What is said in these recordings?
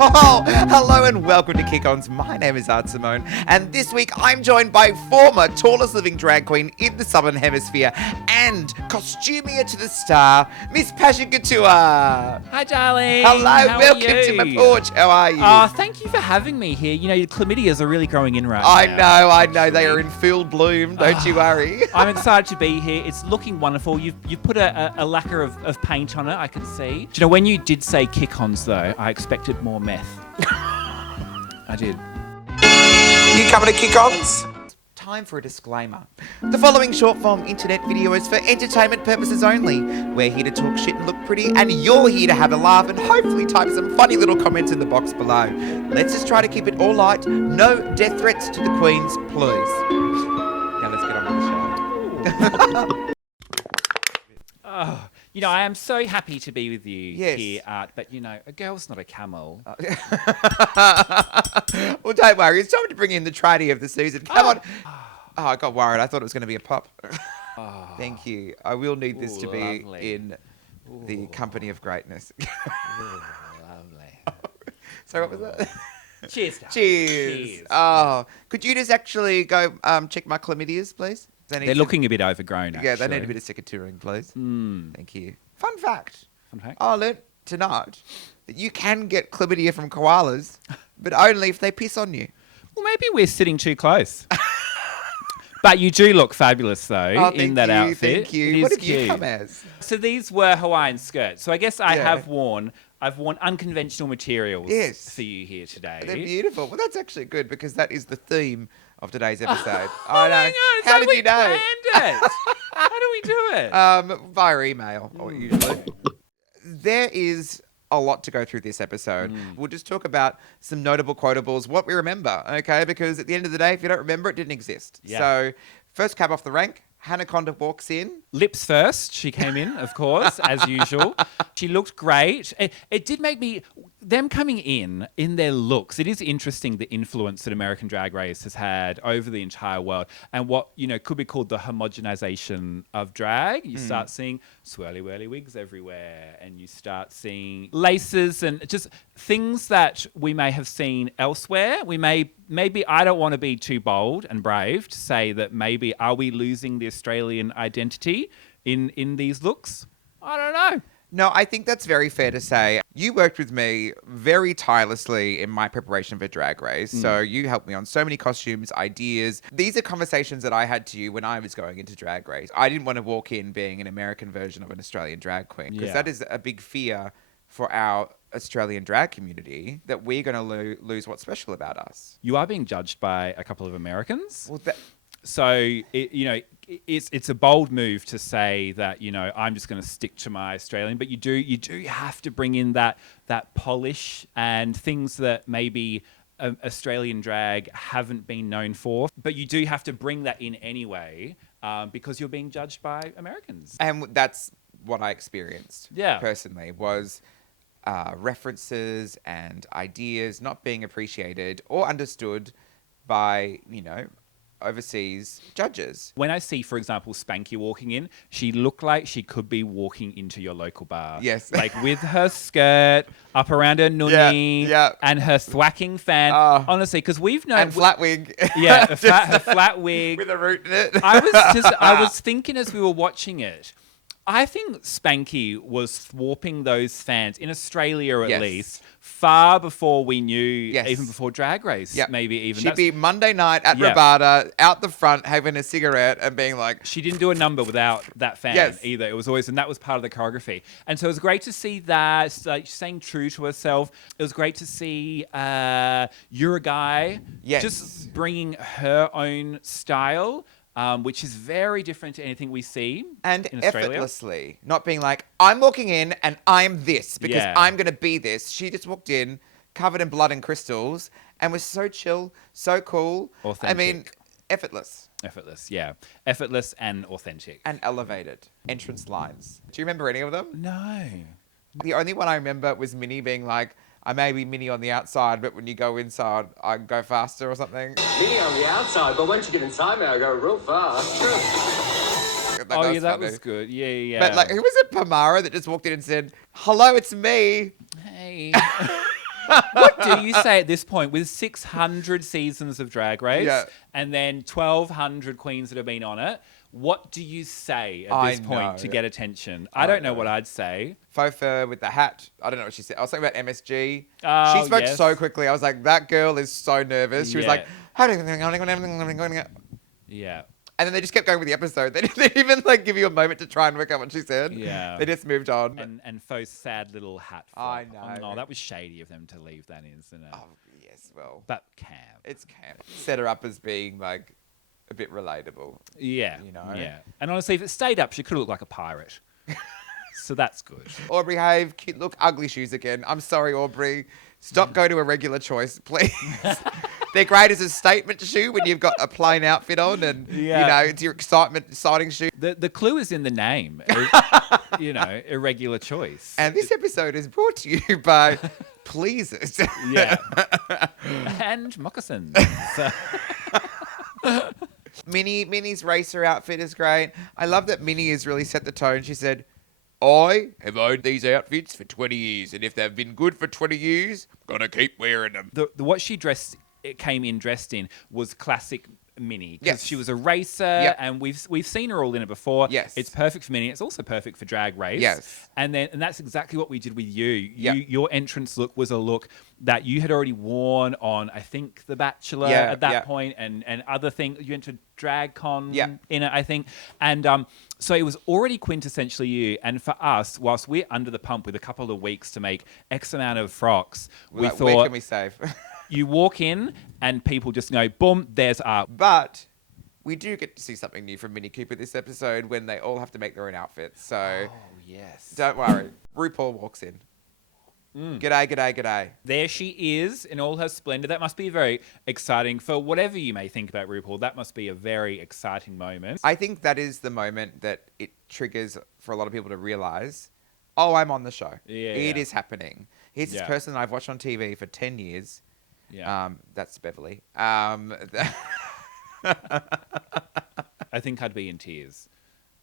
Oh, hello and welcome to Kick Ons. My name is Art Simone, and this week I'm joined by former tallest living drag queen in the Southern Hemisphere and costumier to the star, Miss Pashion Couture. Hi, darling. Hello, How welcome are you? to my porch. How are you? Thank you for having me here. You know, your chlamydias are really growing in right I now. know. They are in full bloom. Don't you worry. I'm excited to be here. It's looking wonderful. You've put a lacquer of paint on it, I can see. Do you know, when you did say Kick Ons, though, I expected more meth. I did. You coming to Kick Ons? Time for a disclaimer. The following short form internet video is for entertainment purposes only. We're here to talk shit and look pretty, and you're here to have a laugh and hopefully type some funny little comments in the box below. Let's just try to keep it all light. No death threats to the queens, please. Now let's get on with the show. Oh, you know, I am so happy to be with you Yes. here, Art, but, you know, a girl's not a camel. Well, don't worry. It's time to bring in the tradie of the season. Come on. Oh, I got worried. I thought it was going to be a pop. Thank you. I will need this to be lovely. in the company of greatness. Lovely. So what was that? Cheers, darling. Cheers. Oh, could you just actually go check my chlamydias, please? They're looking a bit overgrown, Yeah, they need a actually. bit of secateuring, please. Mm. Thank you. Fun fact. Fun fact? I learnt tonight that you can get chlamydia from koalas, but only if they piss on you. Well, maybe we're sitting too close. But you do look fabulous, though, Oh, in that outfit. Thank you. It What is did you cute. come as? So these were Hawaiian skirts. So I guess Yeah. I've worn unconventional materials Yes. for you here today. They're beautiful. Well, that's actually good because that is the theme of today's episode. Oh my God, it's How like did we you know? planned it. How do we do it? Via email, or usually. There is a lot to go through this episode. We'll just talk about some notable quotables, what we remember, okay? Because at the end of the day, if you don't remember, it didn't exist. Yeah. So, first cab off the rank, Hanaconda walks in. Lips first, she came in, of course, as usual. She looked great. It did make me, them coming in their looks, it is interesting the influence that American Drag Race has had over the entire world and what, you know, could be called the homogenization of drag. You start seeing swirly whirly wigs everywhere and you start seeing laces and just things that we may have seen elsewhere. Maybe I don't want to be too bold and brave to say that maybe are we losing the Australian identity in these looks? I don't know. No, I think that's very fair to say. You worked with me very tirelessly in my preparation for Drag Race. So you helped me on so many costumes, ideas. These are conversations that I had to you when I was going into Drag Race. I didn't want to walk in being an American version of an Australian drag queen because that is a big fear for our Australian drag community, that we're going to lose what's special about us. You are being judged by a couple of Americans. Well, So, it's a bold move to say that, you know, I'm just going to stick to my Australian, but you do have to bring in that polish and things that maybe Australian drag haven't been known for, but you do have to bring that in anyway because you're being judged by Americans. and that's what I experienced Yeah. personally was references and ideas not being appreciated or understood by, you know, overseas judges. When I see, for example, Spanky walking in, she looked like she could be walking into your local bar. Yes. Like with her skirt up around her nunny yeah. and her thwacking fan. Honestly, because we've known... And flat wig. Yeah, her flat wig. With a root in it. I was thinking as we were watching it, I think Spanky was thwarping those fans, in Australia at Yes. least, far before we knew, Yes. even before Drag Race, Yep. maybe even. She'd be Monday night at Yeah. Rabada, out the front, having a cigarette and being like... She didn't do a number without that fan Yes. either. It was always, and that was part of the choreography. And so it was great to see that, like, staying true to herself. It was great to see You're a Guy Yes. just bringing her own style. Which is very different to anything we see And in Australia. effortlessly, not being like, I'm walking in and I'm this because Yeah. I'm going to be this. She just walked in covered in blood and crystals and was so chill, so cool. I mean, Authentic. effortless Effortless, yeah. Effortless and authentic. and elevated. Entrance lines. Do you remember any of them? No. The only one I remember was Minnie being like, I may be Minnie on the outside, but when you go inside, I go faster or something. Minnie on the outside, but once you get inside, man, I go real fast. That was good. Yeah. But like, who was it, Pamara, that just walked in and said, hello, it's me. Hey. What do you say at this point with 600 seasons of Drag Race Yeah. and then 1,200 queens that have been on it? What do you say at I this point know. to get attention? I don't know what I'd say. Faux fur with the hat. I don't know what she said. I was talking about MSG. Oh, She spoke yes. so quickly. I was like, that girl is so nervous. She was Yeah. like, and Yeah. then they just kept going with the episode. They didn't even like give you a moment to try and work out what she said. Yeah. They just moved on. And Foe's sad little hat flop. I Oh, know. no, that was shady of them to leave that in, isn't it? Oh, yes, well. But Cam. It's camp. Set her up as being like a bit relatable. Yeah. You know? Yeah. And honestly, if it stayed up, she could have looked like a pirate. So that's good. Aubrey Have, cute look, ugly shoes again. I'm sorry, Aubrey. Stop going to a regular choice, please. They're great as a statement shoe when you've got a plain outfit on and, you know, it's your exciting shoe. The clue is in the name. You know, irregular choice. And this episode is brought to you by Pleasers. Yeah. And moccasins. Minnie's racer outfit is great. I love that Minnie has really set the tone. She said, I have owned these outfits for 20 years, and if they've been good for 20 years, I'm going to keep wearing them. What she came in dressed in was classic Minnie. Because Yes. she was a racer, Yep. and we've seen her all in it before. Yes. It's perfect for Minnie. It's also perfect for Drag Race. Yes. And that's exactly what we did with you. Yep. Your entrance look was a look that you had already worn on, I think, The Bachelor Yeah, at that yeah. point, and other things. You went to DragCon Yeah. in it, I think. And so it was already quintessentially you. And for us, whilst we're under the pump with a couple of weeks to make X amount of frocks, we Like, thought where can we save? you walk in and people just go, boom, there's art. But we do get to see something new from Minnie Cooper this episode when they all have to make their own outfits. So yes. don't worry. RuPaul walks in. G'day, g'day, g'day. There she is in all her splendor. That must be very exciting for whatever you may think about RuPaul. That must be a very exciting moment. I think that is the moment that it triggers for a lot of people to realize, oh, I'm on the show. Yeah, It yeah. is happening. Here's this Yeah. person I've watched on TV for 10 years. Yeah. That's Beverly. I think I'd be in tears.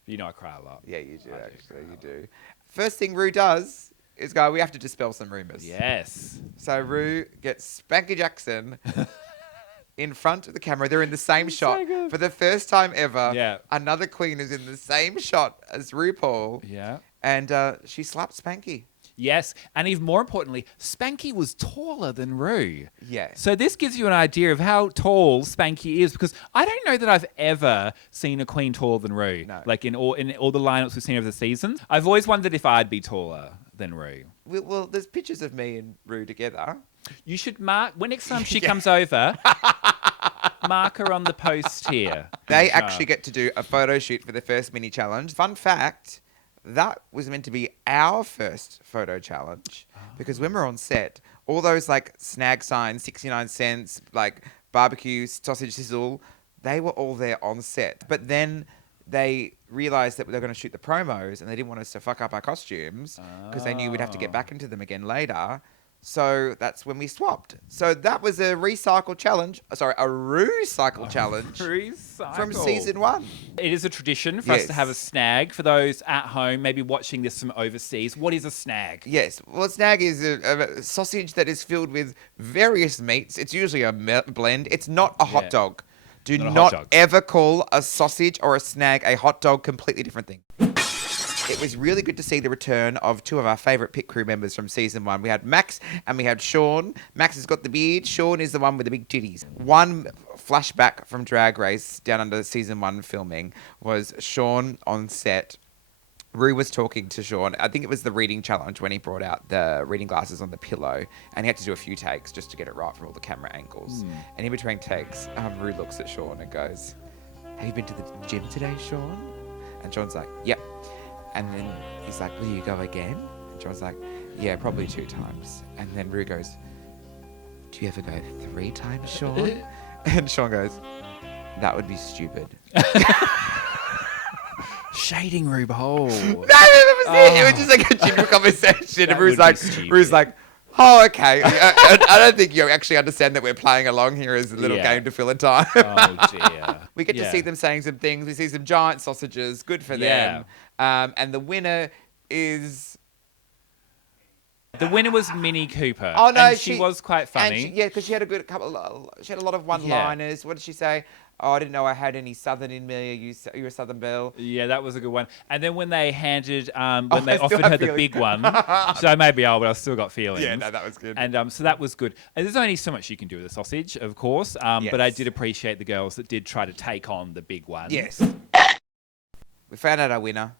You know I cry a lot. Yeah, you do, I do actually. cry You a lot. do. First thing Rue does is go, we have to dispel some rumors. Yes. So Rue gets Spanky Jackson in front of the camera. They're in the same shot. so good. For the first time ever, Yeah. another queen is in the same shot as RuPaul. Yeah. And she slapped Spanky. Yes. And even more importantly, Spanky was taller than Rue. Yes. So this gives you an idea of how tall Spanky is, because I don't know that I've ever seen a queen taller than Rue. No. Like in all the lineups we've seen over the seasons. I've always wondered if I'd be taller than Rue. Well, there's pictures of me and Rue together. You should mark when next time she Yeah. comes over. Mark her on the post here. They actually get to do a photo shoot for the first mini challenge. Fun fact, that was meant to be our first photo challenge because when we're on set, all those like snag signs, 69 cents, like barbecue, sausage sizzle, they were all there on set. But then they realized that they were going to shoot the promos and they didn't want us to fuck up our costumes because they knew we'd have to get back into them again later. So that's when we swapped. So that was a recycle challenge. Sorry, a recycle challenge from season 1. It is a tradition for us to Yes. have a snag. For those at home, maybe watching this from overseas, what is a snag? Yes. Well, snag is a sausage that is filled with various meats. It's usually a blend. It's not a hot Yeah. dog. Do Not a hot not dog. ever call a sausage or a snag a hot dog. Completely different thing. It was really good to see the return of 2 of our favourite pit crew members from season 1. We had Max and we had Sean. Max has got the beard. Sean is the one with the big titties. One flashback from Drag Race down under season 1 filming was Sean on set. Rue was talking to Sean. I think it was the reading challenge when he brought out the reading glasses on the pillow and he had to do a few takes just to get it right from all the camera angles. And in between takes, Rue looks at Sean and goes, have you been to the gym today, Sean? And Sean's like, yep. And then he's like, will you go again? And Sean's like, yeah, probably 2 times. And then Rue goes, do you ever go 3 times, Sean? And Sean goes, that would be stupid. Shading Rupaul. No, that was it. It was just like a general conversation. That And Rue's would be like, stupid. oh, okay. I don't think you actually understand that we're playing along here as a little Yeah. game to fill in time. Oh dear. We get to Yeah. see them saying some things. We see some giant sausages. Good for them. And the winner is The winner was Minnie Cooper. Oh no, and she was quite funny. Yeah, because she had she had a lot of one-liners. What did she say? Oh, I didn't know I had any Southern in me. You're a Southern belle. Yeah, that was a good one. And then when they handed, when I they still offered have her the feelings. big one, so I may be old, but I still got feelings. Yeah, no, that was good. And so that was good. And there's only so much you can do with a sausage, of course. But I Yes. did appreciate the girls that did try to take on the big one. Yes. We found out our winner,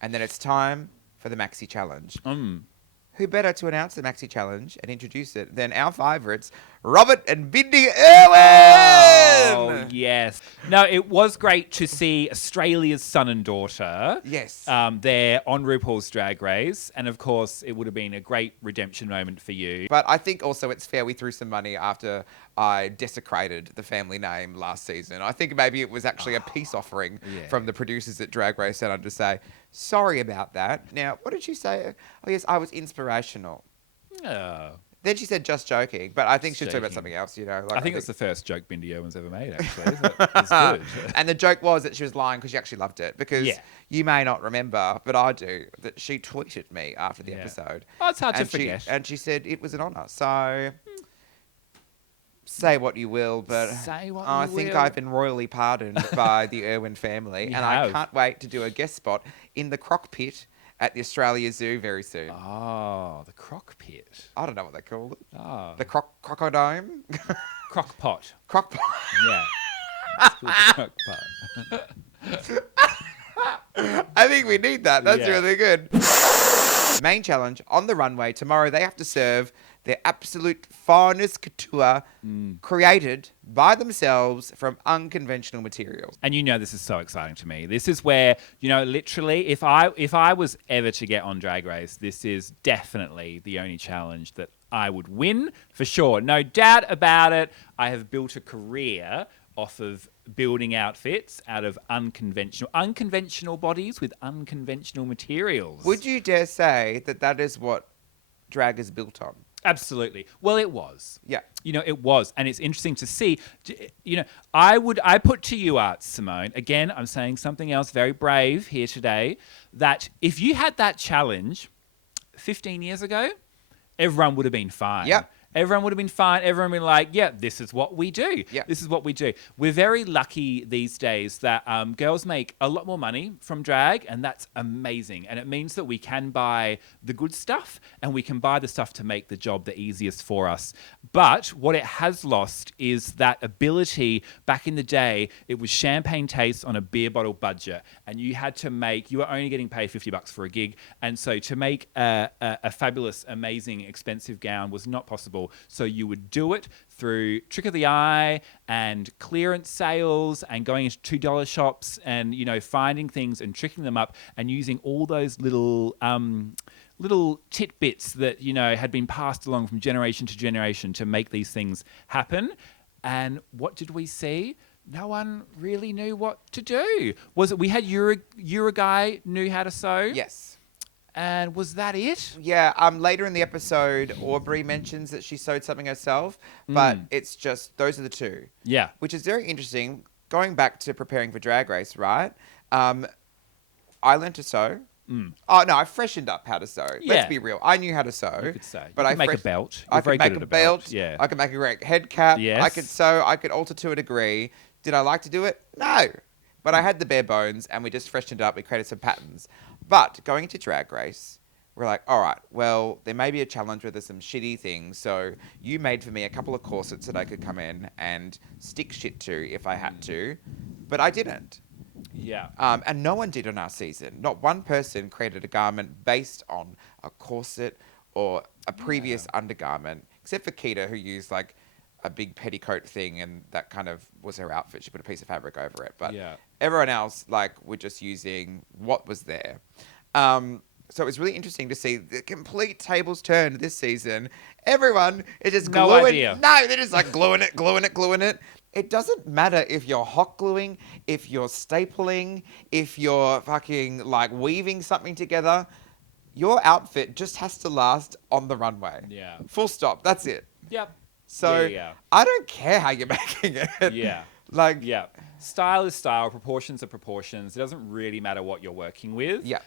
and then it's time for the Maxi Challenge. Who better to announce the Maxi Challenge and introduce it than our favourites, Robert and Bindi Irwin? Oh, yes. No, it was great to see Australia's son and daughter. Yes. There on RuPaul's Drag Race. And of course, it would have been a great redemption moment for you. But I think also it's fair we threw some money after I desecrated the family name last season. I think maybe it was actually a peace offering from the producers at Drag Race Center to say, sorry about that. Now, what did she say? Oh, yes, I was inspirational. Oh. Then she said just joking, but I think she'd talk about Joking. something else, you know. I think it's the first joke Bindi Irwin's ever made, actually. It's good. And the joke was that she was lying because she actually loved it. Because you may not remember, but I do, that she tweeted me after the episode. Oh, it's hard to And forget. And she said it was an honour. So say what you will, but Say what I you think will. I've been royally pardoned by the Irwin family. You And I have. can't wait to do a guest spot in the croc pit at the Australia Zoo very soon. Oh, the crock pit. I don't know what they call it. Oh. The crocodome? Crock pot. Croc pot. Yeah. It's called crock pot. I think we need that. That's Yeah. really good. Main challenge on the runway tomorrow. They have to serve their absolute finest couture created by themselves from unconventional materials. And you know this is so exciting to me. This is where, you know, literally, if I was ever to get on Drag Race, this is definitely the only challenge that I would win for sure. No doubt about it. I have built a career off of building outfits out of unconventional bodies with unconventional materials. Would you dare say that that is what drag is built on? Absolutely. Well, it was. Yeah. You know, it was. And it's interesting to see, you know, I put to you, Art Simone, again, I'm saying something else very brave here today, that if you had that challenge 15 years ago, everyone would have been fine. Yep. Everyone would have been fine. Everyone would have been like, yeah, this is what we do. Yeah. This is what we do. We're very lucky these days that girls make a lot more money from drag, and that's amazing. And it means that we can buy the good stuff, and we can buy the stuff to make the job the easiest for us. But what it has lost is that ability. Back in the day, it was champagne taste on a beer bottle budget, and you were only getting paid $50 for a gig. And so to make a fabulous, amazing, expensive gown was not possible. So you would do it through trick of the eye and clearance sales and going into $2 shops and, you know, finding things and tricking them up and using all those little tidbits that, you know, had been passed along from generation to generation to make these things happen. And what did we see? No one really knew what to do. Was it we had Euro guy knew how to sew? Yes. And was that it? Yeah, later in the episode, Aubrey mentions that she sewed something herself, but it's just, those are the two. Yeah. Which is very interesting. Going back to preparing for Drag Race, right? I learned to sew. Oh, no, I freshened up how to sew. Yeah. Let's be real. I knew how to sew. You could sew. But You I could make a belt. I You're very could make good a at a belt. belt. Yeah. I could make a great head cap. Yes. I could sew. I could alter to a degree. Did I like to do it? No. But I had the bare bones, and we just freshened up. We created some patterns. But going into Drag Race, we're like, all right, well, there may be a challenge where there's some shitty things. So you made for me a couple of corsets that I could come in and stick shit to if I had to. But I didn't. Yeah. And no one did on our season. Not one person created a garment based on a corset or a previous undergarment, except for Keita, who used like a big petticoat thing, and that kind of was her outfit. She put a piece of fabric over it. But everyone else, like, were just using what was there. So it was really interesting to see the complete tables turned this season. Everyone is just No gluing. idea. No, they're just like gluing it. It doesn't matter if you're hot gluing, if you're stapling, if you're fucking like weaving something together. Your outfit just has to last on the runway. Yeah. Full stop. That's it. Yep. So Yeah. I don't care how you're making it. Yeah. Like, Yeah. Style is style. Proportions are proportions. It doesn't really matter what you're working with. Yeah.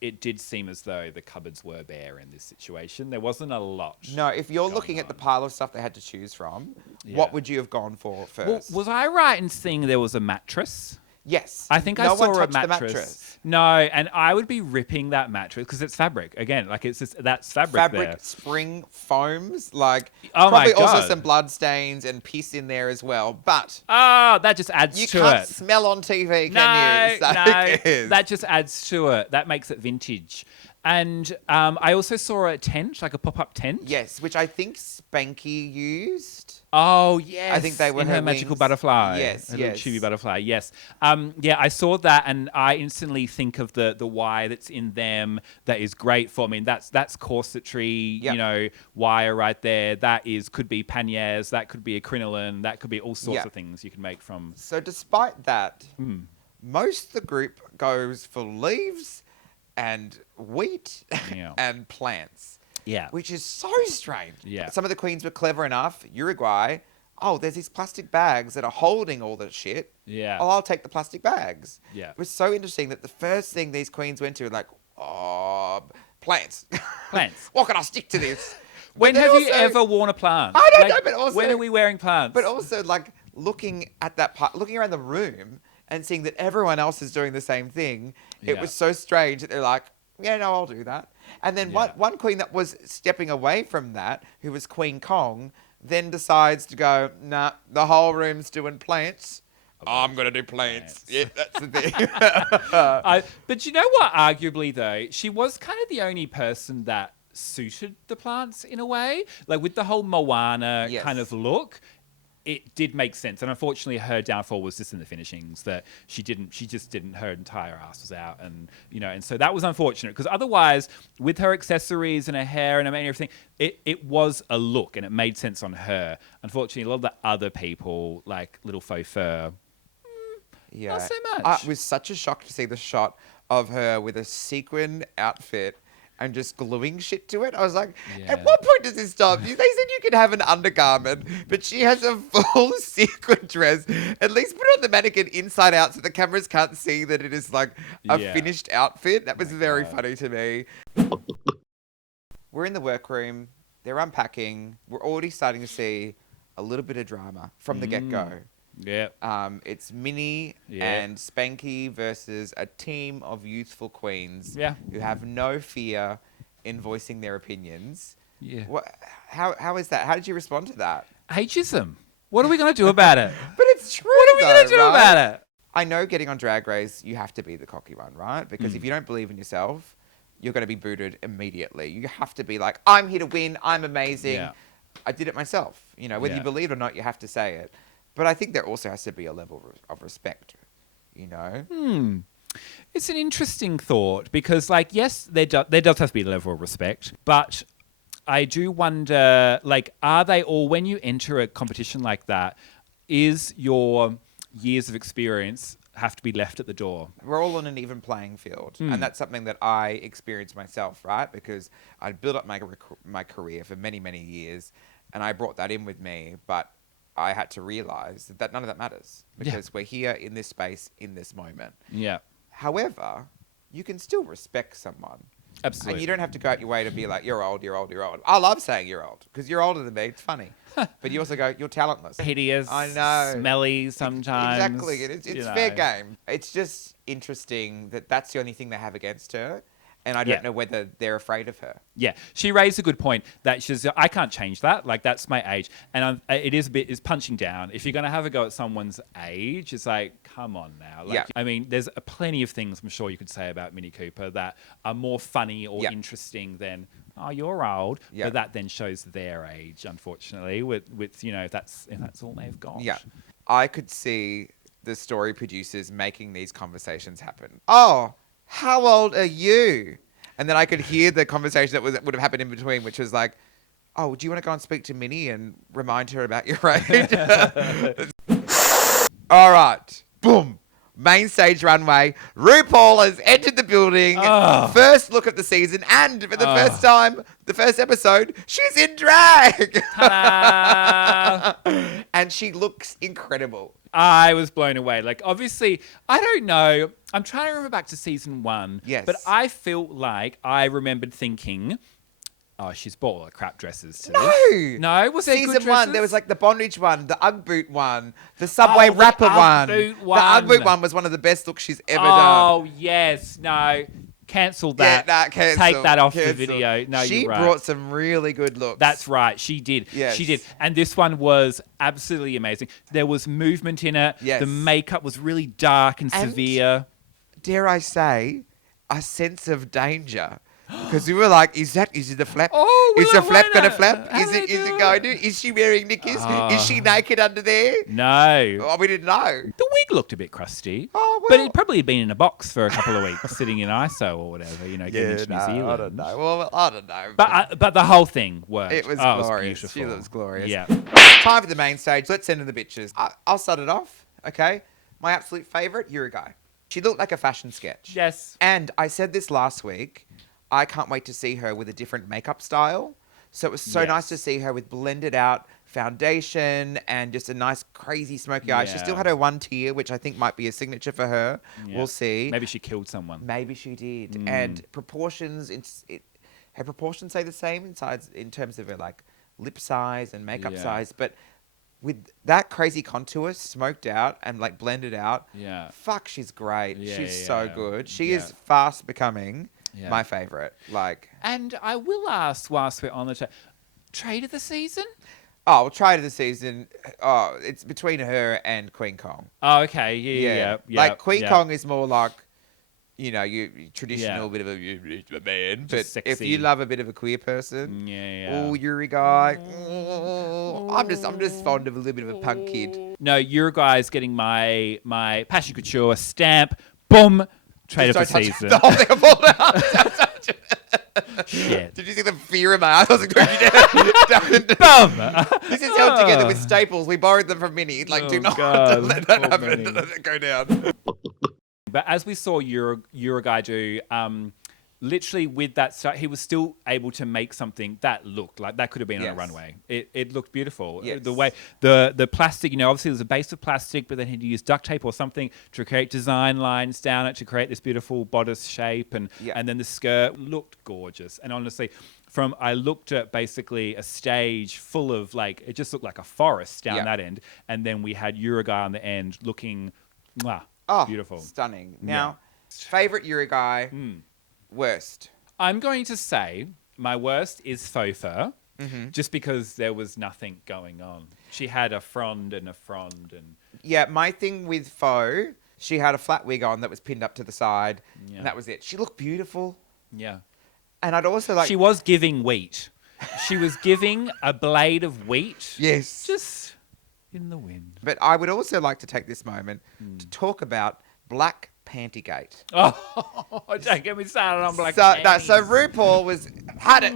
it did seem as though the cupboards were bare in this situation. There wasn't a lot. No, if you're going looking at the on. pile of stuff they had to choose from, Yeah. what would you have gone for first? Well, was I right in seeing there was a mattress? Yes. I think I no saw one a touched mattress. the mattress. No, and I would be ripping that mattress because it's fabric. Again, like it's just that's fabric there. Spring foams, like Oh my probably also God. some blood stains and piss in there as well. But Oh, that just adds you to can't it. smell on TV, can No, you? So no, who cares? that just adds to it. That makes it vintage. And I also saw a tent, like a pop-up tent. Yes, which I think Spanky used. Oh, yes. I think they were in her her magical wings. butterfly. Yes, her little yes. chewy butterfly. Yes. Yeah, I saw that, and I instantly think of the wire that's in them. That is great for. I mean, that's corsetry. Yep. You know, wire right there. That could be panniers. That could be a crinoline. That could be all sorts Yep. of things you can make from. So despite that, Hmm. most of the group goes for leaves and wheat Yeah. and plants. Yeah. Which is so strange. Yeah. Some of the queens were clever enough. Uruguay, oh, there's these plastic bags that are holding all the shit. Yeah. Oh, I'll take the plastic bags. Yeah. It was so interesting that the first thing these queens went to was like, oh, plants. Plants. What can I stick to this? When But have then you also- ever worn a plant? I don't know, but also- when are we wearing plants? But also, like, looking at that part, looking around the room and seeing that everyone else is doing the same thing, it Yeah. was so strange that they're like, yeah, no, I'll do that. And then Yeah. one queen that was stepping away from that, who was Queen Kong, then decides to go, nah, the whole room's doing plants. I'm going to do plants. Plants. Yeah, that's the thing. But you know what? Arguably, though, she was kind of the only person that suited the plants in a way. Like with the whole Moana Yes. kind of look, it did make sense. And unfortunately, her downfall was just in the finishings that she just didn't, her entire ass was out. And, you know, and so that was unfortunate because otherwise, with her accessories and her hair and everything, it was a look and it made sense on her. Unfortunately, a lot of the other people, like Little Faux Fur, Yeah. Not so much. It was such a shock to see the shot of her with a sequin outfit and just gluing shit to it. I was like, Yeah. at what point does this stop? They said you could have an undergarment, but she has a full sequin dress. At least put on the mannequin inside out so the cameras can't see that it is like a Yeah. finished outfit. That was very God. funny to me. We're in the workroom. They're unpacking. We're already starting to see a little bit of drama from the get-go. yeah. It's Minnie Yeah. and Spanky versus a team of youthful queens Yeah. who have no fear in voicing their opinions. Yeah. How is that? How did you respond to that? Ageism. What are we going to do about it? But it's true. What are we going to do about it? I know getting on Drag Race, you have to be the cocky one, right? Because Hmm. if you don't believe in yourself, you're going to be booted immediately. You have to be like, I'm here to win. I'm amazing. Yeah. I did it myself. You know, whether you Yeah. believe it or not, you have to say it. But I think there also has to be a level of respect, you know? It's an interesting thought because, like, yes, there does have to be a level of respect, but I do wonder, like, are they all, when you enter a competition like that, is your years of experience have to be left at the door? We're all on an even playing field. And that's something that I experienced myself, right? Because I'd built up my career for many, many years, and I brought that in with me, but I had to realize that none of that matters because we're here in this space in this moment. Yeah, However, you can still respect someone. absolutely. And you don't have to go out your way to be like, you're old, you're old, you're old. I love saying you're old because you're older than me. It's funny. But you also go, you're talentless. Hideous, I know. smelly sometimes. Exactly. It's you fair know. game. It's just interesting that that's the only thing they have against her. And I don't Yeah. know whether they're afraid of her. Yeah, she raised a good point that she's. I can't change that. Like that's my age, and it is punching down. If you're gonna have a go at someone's age, it's like, come on now. Like, Yeah. I mean, there's plenty of things I'm sure you could say about Minnie Cooper that are more funny or Yeah. interesting than, oh, you're old. Yeah. But that then shows their age, unfortunately. With you know, if that's all they've got. Yeah. I could see the story producers making these conversations happen. Oh, how old are you? And then I could hear the conversation that would have happened in between, which was like, oh, do you want to go and speak to Minnie and remind her about your age? All right. Boom. Mainstage Runway. Rupaul has entered the building. Oh. First look at the season. And for the first time, the first episode, she's in drag. Ta-da! And and she looks incredible. I was blown away. Like, obviously, I don't know. I'm trying to remember back to season 1. Yes. But I feel like I remembered thinking, oh, she's bought all the crap dresses too. No? Was there good Season 1, dresses? there was like the bondage one, the Ugg boot one, the Subway the wrapper Ugg one. boot The Ugg boot one was one of the best looks she's ever done. Oh, yes. No. Cancel that. Yeah, cancel. Take that off Cancel. the video. No, she you're right. brought some really good looks. That's right. She did. Yes. She did. And this one was absolutely amazing. There was movement in it. Yes. The makeup was really dark and severe. Dare I say, a sense of danger. Because we were like, is it the flap? Oh, is the flap going going to flap? How Is do it they do going to? Is she wearing knickers? Is she naked under there? No. Oh, we didn't know. The wig looked a bit crusty. Oh, But well. it probably had been in a box for a couple of weeks, sitting in ISO or whatever, getting into New Zealand. I don't know. Well, I don't know. But the whole thing worked. it was Oh, glorious. It was beautiful. She looks glorious. Yeah. Time for the main stage. Let's send in the bitches. I'll start it off, okay? My absolute favourite, Guy. She looked like a fashion sketch. Yes. And I said this last week. I can't wait to see her with a different makeup style. So it was so nice to see her with blended out foundation and just a nice crazy smoky eye. She still had her one tear, which I think might be a signature for her. Yeah. We'll see. Maybe she killed someone. Maybe she did. And proportions, her proportions stay the same in terms of her like lip size and makeup size. But with that crazy contour smoked out and like blended out, fuck, she's great. Yeah, she's so good. She Yeah. is fast becoming my favorite. Like, And I will ask, whilst we're on the trade of the season? oh, we'll try to the season. Oh, it's between her and Queen Kong. Oh, okay. Yeah. Like Queen Kong is more like, you traditional bit of a man. But Just if sexy. you love a bit of a queer person, Yeah. oh, Guy. I'm just fond of a little bit of a punk kid. No, your guy's getting my Pashion Couture stamp. Boom. Trade of the Just don't touch season. the whole thing will fall down. Don't touch it. Shit. Did you see the fear in my eyes? I was like, don't. Boom. This is held together with staples. We borrowed them from Minnie. Like, Oh, do not God. let that Poor happen. Minnie. Don't let it go down. But as we saw Guy do, literally with that start, he was still able to make something that looked like that could have been on a runway. It looked beautiful. Yes. The way the plastic, obviously there's a base of plastic, but then he'd use duct tape or something to create design lines down it to create this beautiful bodice shape, and then the skirt looked gorgeous. And honestly, I looked at basically a stage full of it just looked like a forest down that end, and then we had Guy on the end looking, beautiful, Stunning. Now, favorite Guy. Worst. I'm going to say my worst is faux fur, just because there was nothing going on. She had a frond and. Yeah, my thing with faux, she had a flat wig on that was pinned up to the side, and that was it. She looked beautiful. Yeah. And I'd also like... She was giving wheat. She was giving a blade of wheat. Yes. Just in the wind. But I would also like to take this moment to talk about blackpantygate. Oh, don't get me started on black panties. So RuPaul had it.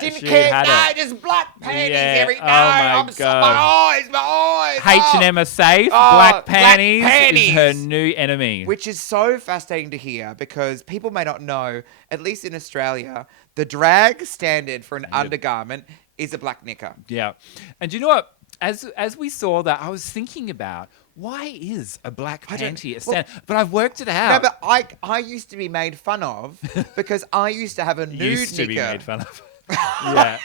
Didn't care. No, just black panties every night. My eyes. H&M are safe. Oh, black black panties panties. is her new enemy. Which is so fascinating to hear because people may not know, at least in Australia, the drag standard for an undergarment is a black knicker. Yeah. And do you know what? As we saw that, I was thinking about why is a black panty a stand? But I've worked it out. No, but I used to be made fun of because I used to have a nude used to knicker. be made fun of. Yeah.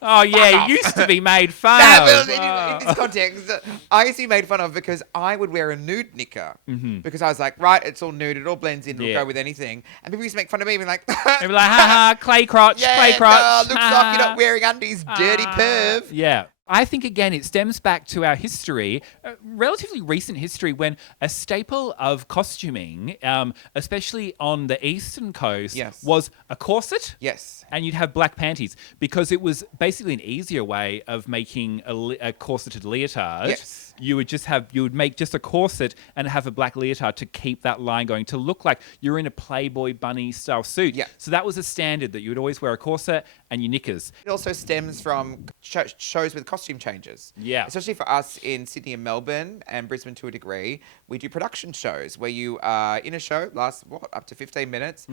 Oh yeah, it used to be made fun of. In this context, I used to be made fun of because I would wear a nude knicker because I was like, right, it's all nude, it all blends in, it'll go with anything. And people used to make fun of me, being like, They'd be like, haha, clay crotch, clay crotch. looks like you're not wearing undies, dirty perv. Yeah. I think, again, it stems back to our history, relatively recent history, when a staple of costuming, especially on the eastern coast, was a corset. Yes. And you'd have black panties because it was basically an easier way of making a corseted leotard. Yes. You would make just a corset and have a black leotard to keep that line going, to look like you're in a Playboy bunny style suit. Yeah. So that was a standard, that you would always wear a corset and your knickers. It also stems from shows with costume changes. Yeah. Especially for us in Sydney and Melbourne and Brisbane to a degree, we do production shows where you are in a show, lasts up to 15 minutes.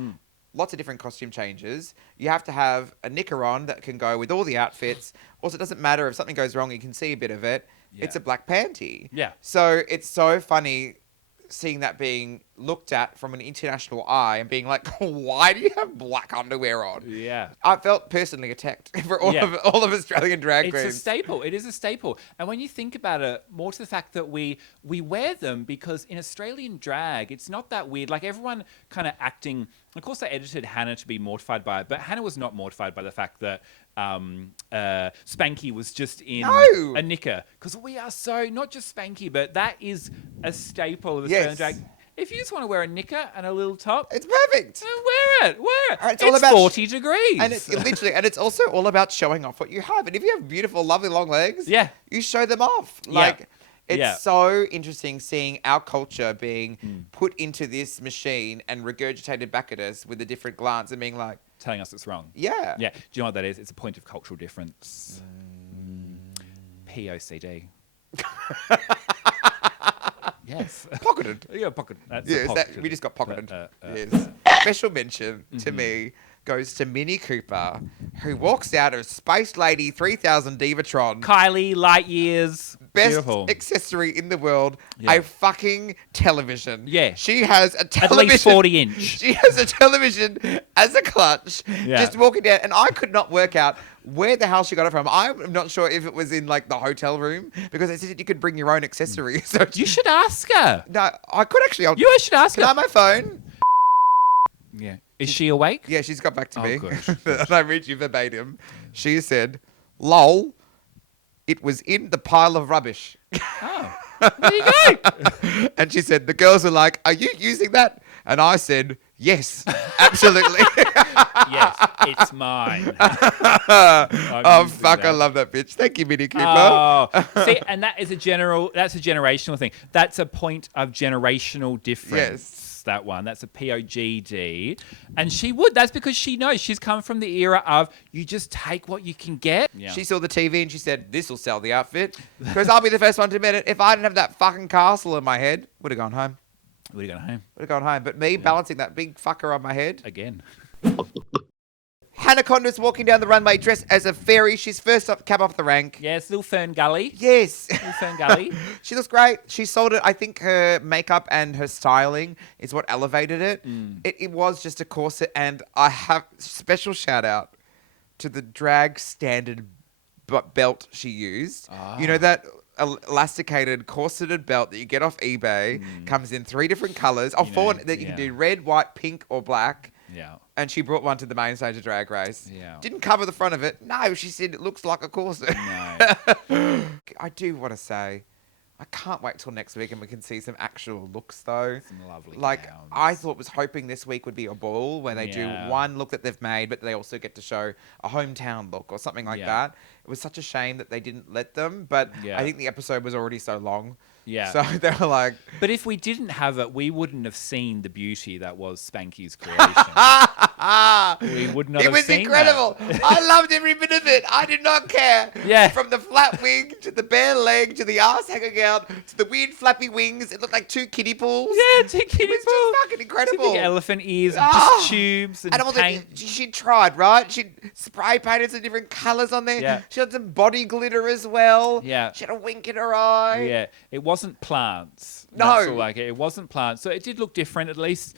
lots of different costume changes. You have to have a knicker on that can go with all the outfits. Also, it doesn't matter if something goes wrong, you can see a bit of it. Yeah. It's a black panty. Yeah. So it's so funny seeing that being looked at from an international eye and being like, why do you have black underwear on? Yeah. I felt personally attacked for all of Australian drag queens. It's a staple. It is a staple. And when you think about it, more to the fact that we wear them because in Australian drag, it's not that weird. Like everyone kind of acting. Of course, they edited Hannah to be mortified by it, but Hannah was not mortified by the fact that Spanky was just in a knicker. Because we are so, not just Spanky, but that is a staple of Australian drag. If you just want to wear a knicker and a little top, it's perfect. Wear it. It's all about 40 degrees. And it's literally, and it's also all about showing off what you have. And if you have beautiful, lovely long legs, you show them off. Like, it's so interesting seeing our culture being put into this machine and regurgitated back at us with a different glance and being like, telling us it's wrong. Yeah. Yeah. Do you know what that is? It's a point of cultural difference. POCD. Yes. Pocketed. Yeah, pocketed. We just got pocketed. Yes. Special mention to me goes to Minnie Cooper, who walks out of Space Lady 3000 Divatron. Kylie, light years. Best Beautiful. accessory in the world, a fucking television. Yeah. She has a television. At least 40 inch. She has a television as a clutch, just walking down. And I could not work out where the hell she got it from. I'm not sure if it was in like the hotel room because they said you could bring your own accessories. So you should ask her. No, I could actually. You should ask her. Can I have my phone? Yeah. Is she awake? Yeah, she's got back to me. Good. And I read you verbatim. She said, "Lol, it was in the pile of rubbish." Oh, there you go. And she said, the girls were like, "Are you using that?" And I said, "Yes, absolutely." Yes, it's mine. Oh, fuck, I love that bitch. Thank you, Minnie Cooper. Oh, see, and that's a generational thing. That's a point of generational difference. Yes. That one. That's a POGD. And that's because she knows she's come from the era of you just take what you can get. Yeah. She saw the TV and she said, "This will sell the outfit." Because I'll be the first one to admit it. If I didn't have that fucking castle in my head, would have gone home. Would have gone home. Would have gone home. But me balancing that big fucker on my head. Again. Hannah Connor's walking down the runway dressed as a fairy. She's first up, cab off the rank. Yes, little Fern Gully. Yes. Little Fern Gully. She looks great. She sold it. I think her makeup and her styling is what elevated it. It was just a corset, and I have special shout out to the drag standard belt she used. You know that elasticated corseted belt that you get off eBay, comes in 3 different colors. That you can do red, white, pink, or black. Yeah. And she brought one to the main stage of Drag Race. Yeah. Didn't cover the front of it. No, she said it looks like a corset. No. I do want to say, I can't wait till next week and we can see some actual looks though. Some lovely Like, gowns. I was hoping this week would be a ball where they do one look that they've made, but they also get to show a hometown look or something like that. It was such a shame that they didn't let them, but I think the episode was already so long. Yeah. So they were like... But if we didn't have it, we wouldn't have seen the beauty that was Spanky's creation. We would not have seen It was incredible. I loved every bit of it. I did not care. Yeah. From the flat wig to the bare leg to the ass hanging out to the weird flappy wings. It looked like 2 kiddie pools. Yeah, 2 kiddie pools. It was just fucking incredible. 2 big elephant ears and just tubes and all paint. she tried, right? She spray painted some different colours on there. Yeah. She had some body glitter as well. Yeah. She had a wink in her eye. Yeah, it wasn't plants. No. That's all like it. It wasn't plants. So it did look different at least.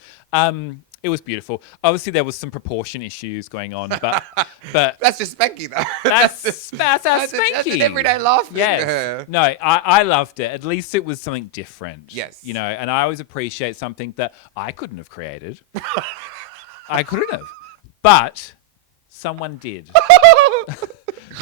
It was beautiful. Obviously, there was some proportion issues going on, but that's just Spanky though. That's our Spanky. That's an everyday laugh. Yes. No, I loved it. At least it was something different. Yes. You know, and I always appreciate something that I couldn't have created. I couldn't have, but someone did.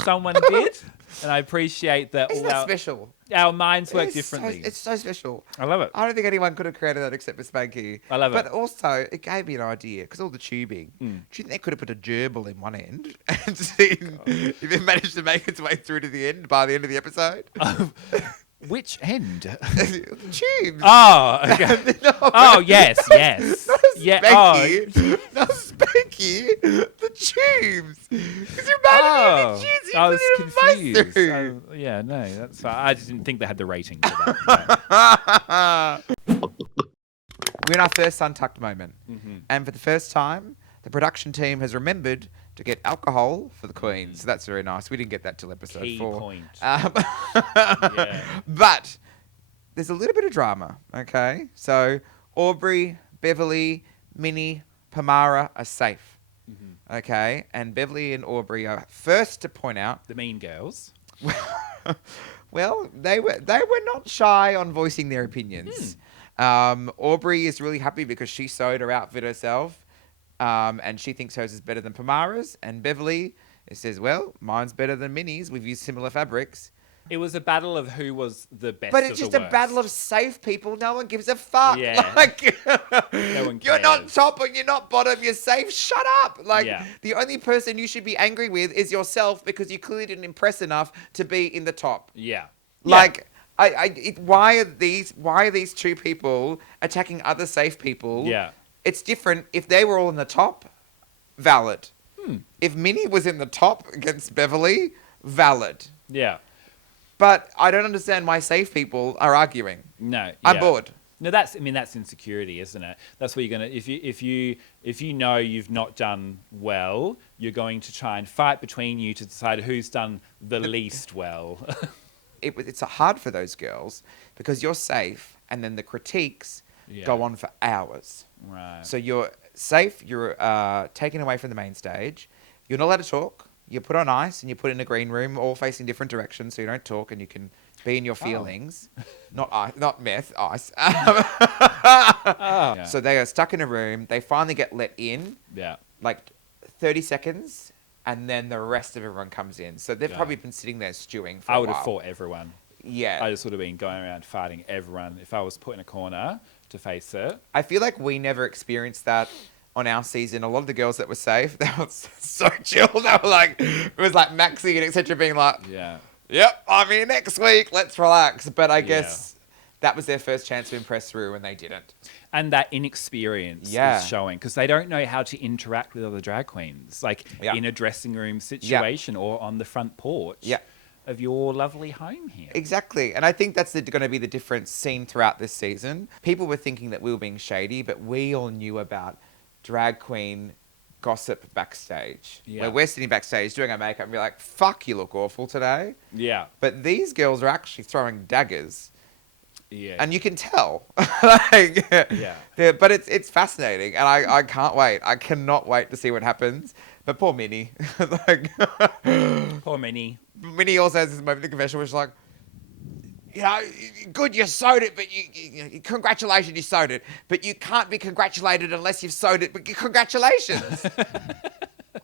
Someone did, and I appreciate that. Isn't that special? Our minds work differently. It's so special. I love it. I don't think anyone could have created that except for Spanky. I love it. But also, it gave me an idea because all the tubing. Do you think they could have put a gerbil in one end and seen if it managed to make its way through to the end by the end of the episode? Which end? The tubes. Oh, okay. Oh, yes. Yeah. Spanky. Not Spanky. The tubes. Because you're mad at the tubes. I was confused. Yeah, no, that's fine. I just didn't think they had the rating for that. We're in our first Untucked Moment. And for the first time, the production team has remembered to get alcohol for the queens. So that's very nice. We didn't get that till episode Key 4. point. Yeah. But there's a little bit of drama, okay? So Aubrey, Beverly, Minnie, Pamara are safe, okay? And Beverly and Aubrey are first to point out. The mean girls. Well, they were not shy on voicing their opinions. Aubrey is really happy because she sewed her outfit herself, and she thinks hers is better than Pamara's. And Beverly says, well, mine's better than Minnie's. We've used similar fabrics. It was a battle of who was the best. But it's just a battle of safe people. No one gives a fuck. Yeah. Like, No one you're not cares. top and you're not bottom. You're safe. Shut up. Like, Yeah. the only person you should be angry with is yourself because you clearly didn't impress enough to be in the top. Yeah. Like, why are these two people attacking other safe people? Yeah. It's different if they were all in the top. Valid. If Minnie was in the top against Beverly, valid. Yeah. But I don't understand why safe people are arguing. No. I'm yeah. bored. No, that's insecurity, isn't it? That's what you're gonna if you know you've not done well, you're going to try and fight between you to decide who's done the least well. It's hard for those girls because you're safe, and then the critiques go on for hours. Right. So you're safe. You're taken away from the main stage. You're not allowed to talk. You're put on ice and you're put in a green room, all facing different directions, so you don't talk and you can be in your feelings. Not meth, ice. Yeah. So they are stuck in a room. They finally get let in, Yeah. like 30 seconds, and then the rest of everyone comes in. So they've Yeah. probably been sitting there stewing for I a would while. have fought everyone. Yeah. I just would have been going around fighting everyone if I was put in a corner to face it. I feel like we never experienced that on our season. A lot of the girls that were safe, they were so chill. They were like, it was like Maxi and etc. being like, Yeah. yep, I'm here next week. Let's relax. But I guess that was their first chance to impress Rue and they didn't. And that inexperience Yeah. is showing because they don't know how to interact with other drag queens, like in a dressing room situation or on the front porch of your lovely home here. Exactly. And I think that's going to be the difference seen throughout this season. People were thinking that we were being shady, but we all knew about drag queen gossip backstage. Yeah. Where we're sitting backstage doing our makeup and be like, fuck, you look awful today. Yeah. But these girls are actually throwing daggers. Yeah. And you can tell. Like, Yeah. But it's fascinating. And I can't wait. I cannot wait to see what happens. But poor Minnie. Like, Poor Minnie. Minnie also has this moment in confession where she's like, you know, good, you sewed it, but you congratulations, you sewed it. But you can't be congratulated unless you've sewed it. But congratulations.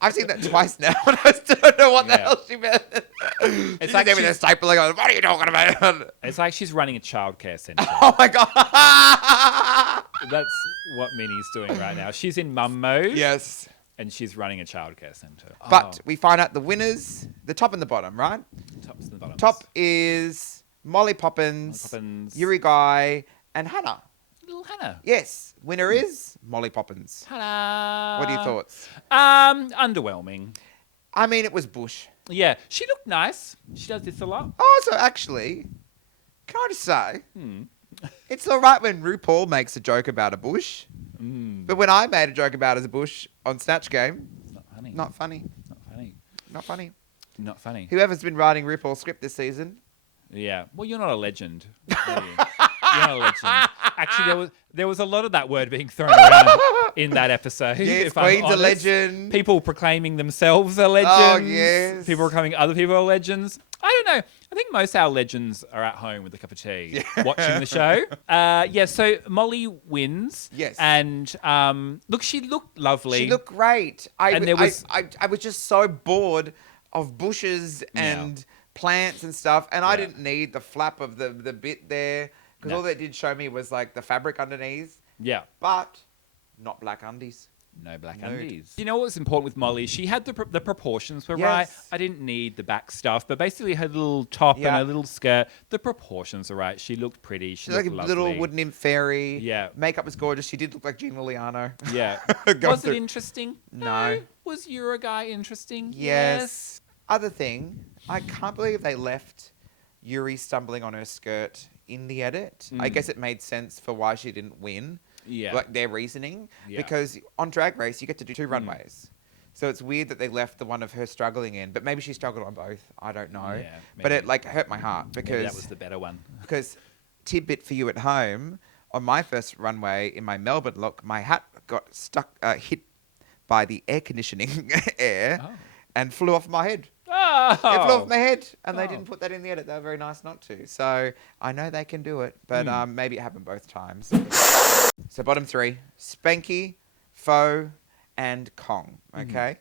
I've seen that twice now, and I still don't know what the hell she meant. It's like with a stapler going, what are you talking about? It's like she's running a childcare centre. Oh my God. That's what Minnie's doing right now. She's in mum mode. Yes. And she's running a childcare centre. But we find out the winners, the top and the bottom, right? Tops and the bottoms. Top is Molly Poppins, Yuri Guy, and Hannah. Little Hannah. Yes. Winner is Molly Poppins. Hannah. What are your thoughts? Underwhelming. I mean, it was bush. Yeah, she looked nice. She does this a lot. Oh, so actually, can I just say, it's all right when RuPaul makes a joke about a bush, but when I made a joke about as a bush on Snatch Game, It's not funny. not funny. Not funny. Not funny. Not funny. Whoever's been writing RuPaul's script this season, Yeah. Well, you're not a legend. Are you? You're not a legend. Actually, there was a lot of that word being thrown around in that episode. yes, if I'm Queen's a honest. legend. People proclaiming themselves are legends. Oh, yes. People proclaiming other people are legends. I don't know. I think most of our legends are at home with a cup of tea watching the show. So Molly wins. Yes. And look, she looked lovely. She looked great. I And was just so bored of bushes and plants and stuff, and I didn't need the flap of the bit there because all that did show me was like the fabric underneath. Yeah. But not black undies. No black undies. You know what was important with Molly? She had the proportions were right. I didn't need the back stuff, but basically her little top and her little skirt, the proportions are right. She looked pretty. She She's like looked a lovely. little wooden nymph fairy. Yeah. Makeup was gorgeous. She did look like Gina Liano. Yeah. Going Was it through- interesting? No. Was Euro guy interesting? Yes. Other thing, I can't believe they left Yuri stumbling on her skirt in the edit. I guess it made sense for why she didn't win. Yeah. like their reasoning. Yeah. Because on Drag Race, you get to do 2 runways. So it's weird that they left the one of her struggling in, but maybe she struggled on both. I don't know. Yeah, but it maybe. like hurt my heart Maybe because that was the better one. because tidbit for you at home, on my first runway in my Melbourne look, my hat got hit by the air conditioning air and flew off my head. Oh. It flew off my head, and they Oh. didn't put that in the edit. They were very nice not to. So I know they can do it, but maybe it happened both times. So bottom 3, Spanky, Faux, and Kong. Okay,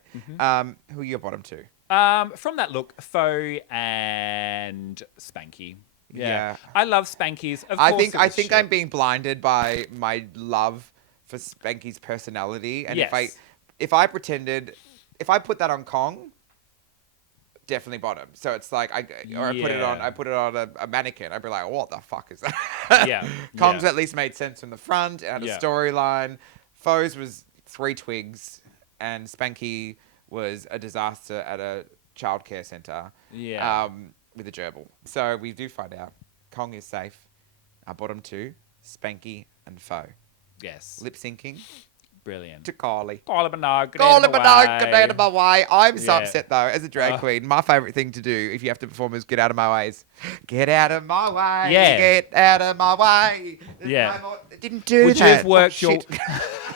who are your bottom 2? From that look, Faux and Spanky. Yeah. I love Spankies. Of I course think it was shit. I'm being blinded by my love for Spanky's personality, and Yes. if I put that on Kong, definitely bottom. So it's like I put it on a mannequin. I'd be like, what the fuck is that? Yeah. Kong's Yeah. at least made sense from the front. It had Yeah. a storyline. Faux was 3 twigs, and Spanky was a disaster at a childcare centre. Yeah. With a gerbil. So we do find out Kong is safe. Our bottom 2, Spanky and Faux. Yes. Lip syncing Brilliant. to Carly. Call him a nog. Get out of my way. I'm so Yeah. upset though, as a drag queen. My favourite thing to do if you have to perform is get out of my ways. Get out of my way. Yeah. Get out of my way. There's Yeah. no more- Didn't do Would that. you have worked Oh, your... shit.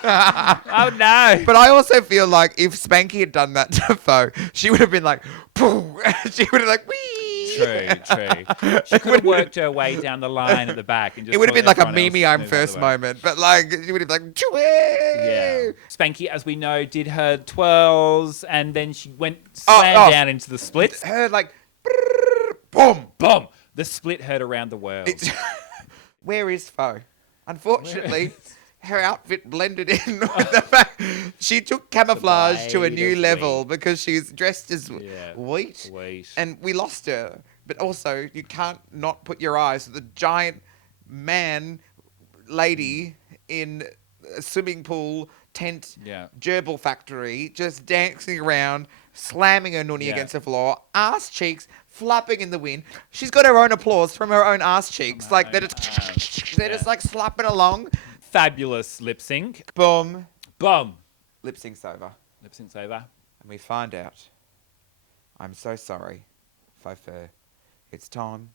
Oh, no. But I also feel like if Spanky had done that to Faux, she would have been like, pooh. She would have like, wee. True. She could have worked her way down the line at the back. And just It would have thought been like a everyone Mimi else I'm moved out of first the way. moment, but like it would have been like, Yeah. Spanky, as we know, did her twirls and then she went Oh, slammed down into the splits. Her like, boom. Boom! The split heard around the world. Where is Faux? Unfortunately, her outfit blended in with the fact she took camouflage to a blade new of level wheat. because she's dressed as Yeah. wheat. Wheat. And we lost her. But also, you can't not put your eyes to the giant lady in a swimming pool tent gerbil factory just dancing around, slamming her noonie against the floor, ass cheeks flapping in the wind. She's got her own applause from her own ass cheeks. Like they're just like slapping along. Fabulous lip sync. Boom. Boom. Lip sync's over. Lip sync's over. And we find out, I'm so sorry, Faux Fur. It's time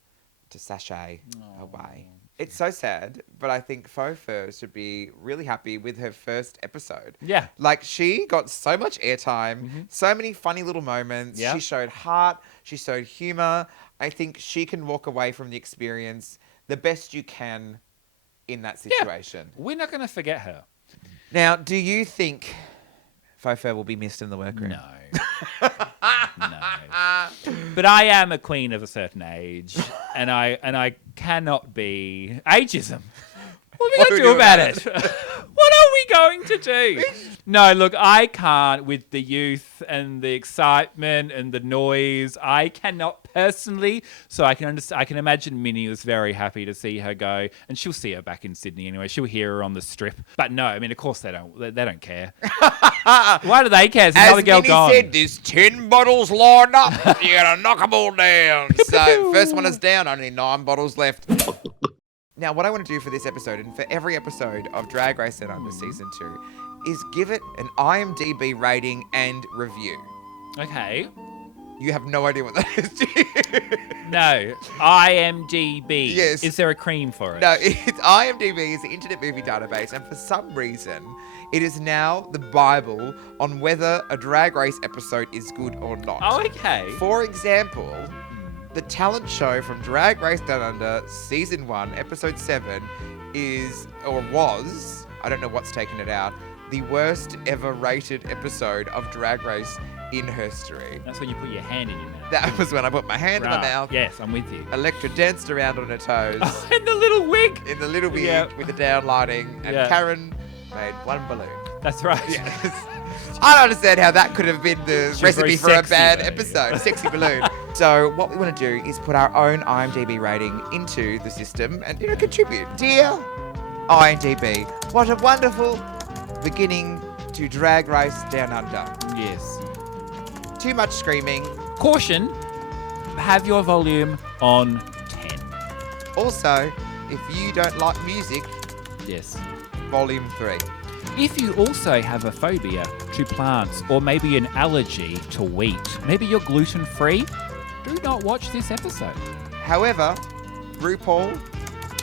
to sashay away. It's so sad, but I think Faux Fur should be really happy with her first episode. Yeah. Like, she got so much airtime, so many funny little moments. Yeah. She showed heart. She showed humor. I think she can walk away from the experience the best you can in that situation. We're not going to forget her. Now, do you think Faux Fur will be missed in the workroom? No. No. But I am a queen of a certain age, and I cannot be ageism. What are we going to do about it? What are we going to do? No, look, I can't with the youth and the excitement and the noise. I cannot personally, so I can understand. I can imagine Minnie was very happy to see her go, and she'll see her back in Sydney anyway. She'll hear her on the strip. But no, I mean, of course they don't. They don't care. Why do they care? There's another girl Minnie gone. said, there's 10 bottles lined up. You gotta knock them all down. So first one is down. Only 9 bottles left. Now, what I want to do for this episode and for every episode of Drag Race Down Under Season 2 is give it an IMDB rating and review. Okay. You have no idea what that is, do you? No. IMDB. Yes. Is there a cream for it? No, IMDB is the Internet Movie Database, and for some reason, it is now the Bible on whether a Drag Race episode is good or not. Oh, okay. For example, the talent show from Drag Race Down Under Season 1, Episode 7 is, or was, I don't know what's taken it out, the worst ever rated episode of Drag Race in history. That's when you put your hand in your mouth. That was when I put my hand in my mouth. Yes, I'm with you. Electra danced around on her toes And the little wig. in the little wig Yeah. with the down lighting, and Yeah. Karen made one balloon. That's right. I don't understand how that could have been the She's recipe very for a sexy, bad though. episode. Sexy balloon. So what we want to do is put our own IMDb rating into the system and, contribute. Dear IMDb, what a wonderful beginning to Drag Race Down Under. Yes. Too much screaming. Caution, have your volume on 10. Also, if you don't like music, Yes. Volume 3. If you also have a phobia to plants or maybe an allergy to wheat, maybe you're gluten-free, do not watch this episode. However, RuPaul,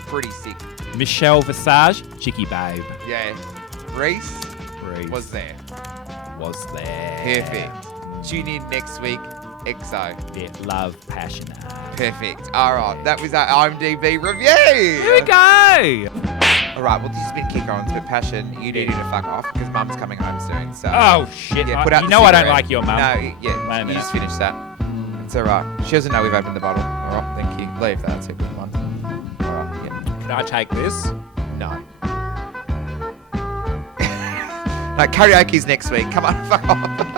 pretty sick. Michelle Visage, Chicky Babe. Yeah. Reese Reese was there. was there. Perfect. Tune in next week. EXO. Yeah, love, passion. Perfect. All right. That was our IMDb review. Here we go. All right. Well, this has been Kick Ons, but Passion, you do need to fuck off because Mum's coming home soon. So. Oh, shit. Yeah, put out you the know I don't cigarette. like your mum. No, Wait a yeah. You minute. just finished that. It's all right. She doesn't know we've opened the bottle. All right. Thank you. Leave that. That's a good one. All right. Yeah. Can I take this? No. No, karaoke's next week. Come on, fuck off.